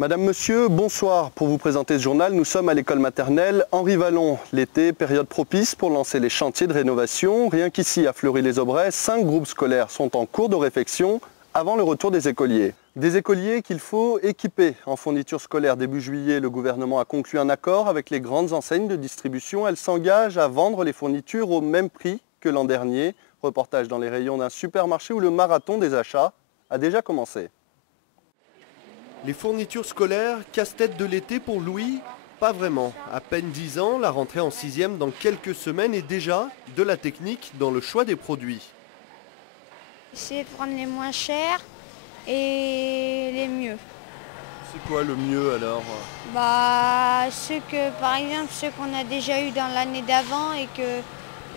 Madame, Monsieur, bonsoir. Pour vous présenter ce journal, nous sommes à l'école maternelle Henri Vallon. L'été, période propice pour lancer les chantiers de rénovation. Rien qu'ici, à Fleury-les-Aubrais, 5 groupes scolaires sont en cours de réfection avant le retour des écoliers. Des écoliers qu'il faut équiper en fournitures scolaires. Début juillet, le gouvernement a conclu un accord avec les grandes enseignes de distribution. Elles s'engagent à vendre les fournitures au même prix que l'an dernier. Reportage dans les rayons d'un supermarché où le marathon des achats a déjà commencé. Les fournitures scolaires, casse-tête de l'été pour Louis? Pas vraiment. À peine 10 ans, la rentrée en 6e dans quelques semaines et déjà de la technique dans le choix des produits. Essayer de prendre les moins chers et les mieux. C'est quoi le mieux alors? Par exemple, ceux qu'on a déjà eu dans l'année d'avant et que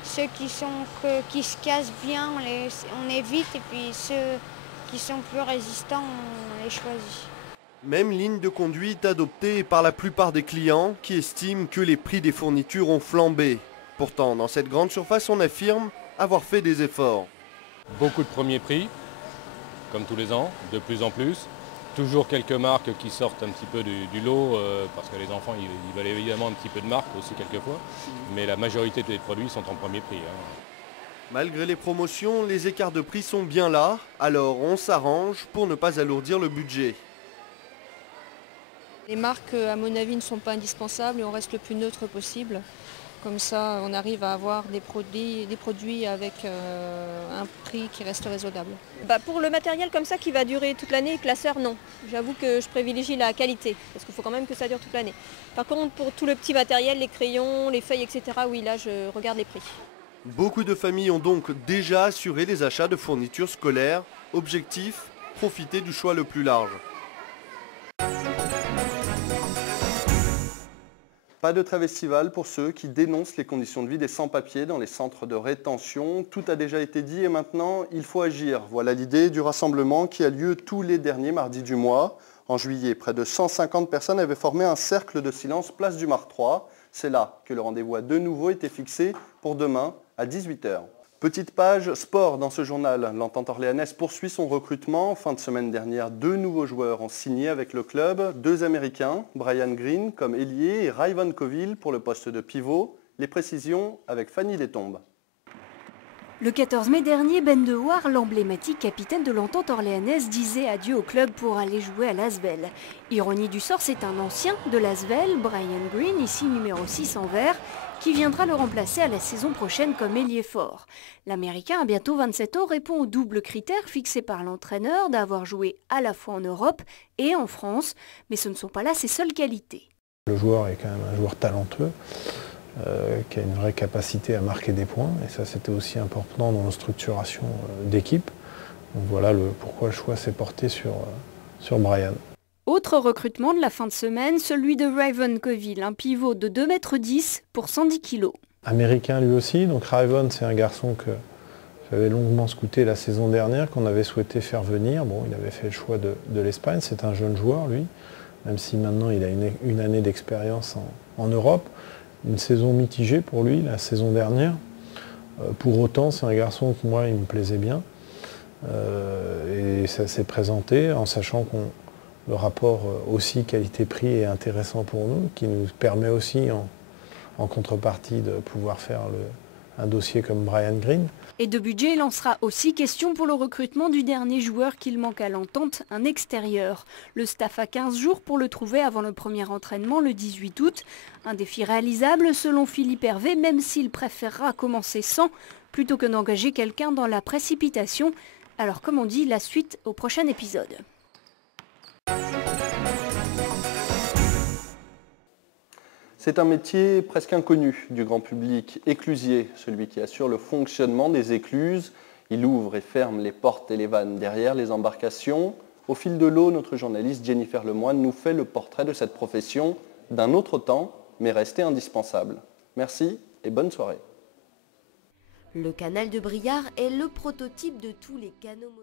ceux qui se cassent bien, on évite, et puis ceux qui sont plus résistants, on les choisit. Même ligne de conduite adoptée par la plupart des clients qui estiment que les prix des fournitures ont flambé. Pourtant, dans cette grande surface, on affirme avoir fait des efforts. Beaucoup de premiers prix, comme tous les ans, de plus en plus. Toujours quelques marques qui sortent un petit peu du lot, parce que les enfants, ils veulent évidemment un petit peu de marque aussi quelquefois. Mais la majorité des produits sont en premier prix. Malgré les promotions, les écarts de prix sont bien là, alors on s'arrange pour ne pas alourdir le budget. Les marques, à mon avis, ne sont pas indispensables et on reste le plus neutre possible. Comme ça, on arrive à avoir des produits avec un prix qui reste raisonnable. Pour le matériel comme ça qui va durer toute l'année, classeur, non. J'avoue que je privilégie la qualité, parce qu'il faut quand même que ça dure toute l'année. Par contre, pour tout le petit matériel, les crayons, les feuilles, etc., oui, là, je regarde les prix. Beaucoup de familles ont donc déjà assuré les achats de fournitures scolaires. Objectif, profiter du choix le plus large. Pas de trêve estivale pour ceux qui dénoncent les conditions de vie des sans-papiers dans les centres de rétention. Tout a déjà été dit et maintenant, il faut agir. Voilà l'idée du rassemblement qui a lieu tous les derniers mardis du mois. En juillet, près de 150 personnes avaient formé un cercle de silence place du Mar 3. C'est là que le rendez-vous a de nouveau été fixé pour demain à 18 h. Petite page sport dans ce journal. L'Entente orléanaise poursuit son recrutement. Fin de semaine dernière, 2 nouveaux joueurs ont signé avec le club. 2 Américains, Brian Green comme ailier et Rayvon Coville pour le poste de pivot. Les précisions avec Fanny Letombe. Le 14 mai dernier, Ben Dewar, l'emblématique capitaine de l'Entente orléanaise, disait adieu au club pour aller jouer à l'Asvel. Ironie du sort, c'est un ancien de l'Asvel, Brian Green, ici numéro 6 en vert, qui viendra le remplacer à la saison prochaine comme ailier fort. L'Américain, à bientôt 27 ans, répond au double critère fixé par l'entraîneur d'avoir joué à la fois en Europe et en France, mais ce ne sont pas là ses seules qualités. Le joueur est quand même un joueur talentueux. Qui a une vraie capacité à marquer des points, et ça c'était aussi important dans la structuration d'équipe. Donc voilà pourquoi le choix s'est porté sur Brian. Autre recrutement de la fin de semaine, celui de Rayvon Coville, un pivot de 2,10 m pour 110 kg. Américain lui aussi, donc Rayvon c'est un garçon que j'avais longuement scouté la saison dernière, qu'on avait souhaité faire venir. Bon, il avait fait le choix de l'Espagne, c'est un jeune joueur lui, même si maintenant il a une année d'expérience en Europe. Une saison mitigée pour lui, la saison dernière. Pour autant, c'est un garçon que moi, il me plaisait bien. Et ça s'est présenté en sachant que le rapport aussi qualité-prix est intéressant pour nous, qui nous permet aussi en contrepartie de pouvoir faire un dossier comme Brian Green. Et de budget, il en sera aussi question pour le recrutement du dernier joueur qu'il manque à l'Entente, un extérieur. Le staff a 15 jours pour le trouver avant le premier entraînement le 18 août. Un défi réalisable selon Philippe Hervé, même s'il préférera commencer sans, plutôt que d'engager quelqu'un dans la précipitation. Alors comme on dit, la suite au prochain épisode. C'est un métier presque inconnu du grand public, éclusier, celui qui assure le fonctionnement des écluses. Il ouvre et ferme les portes et les vannes derrière les embarcations. Au fil de l'eau, notre journaliste Jennifer Lemoine nous fait le portrait de cette profession d'un autre temps, mais restée indispensable. Merci et bonne soirée. Le canal de Briare est le prototype de tous les canaux modernes.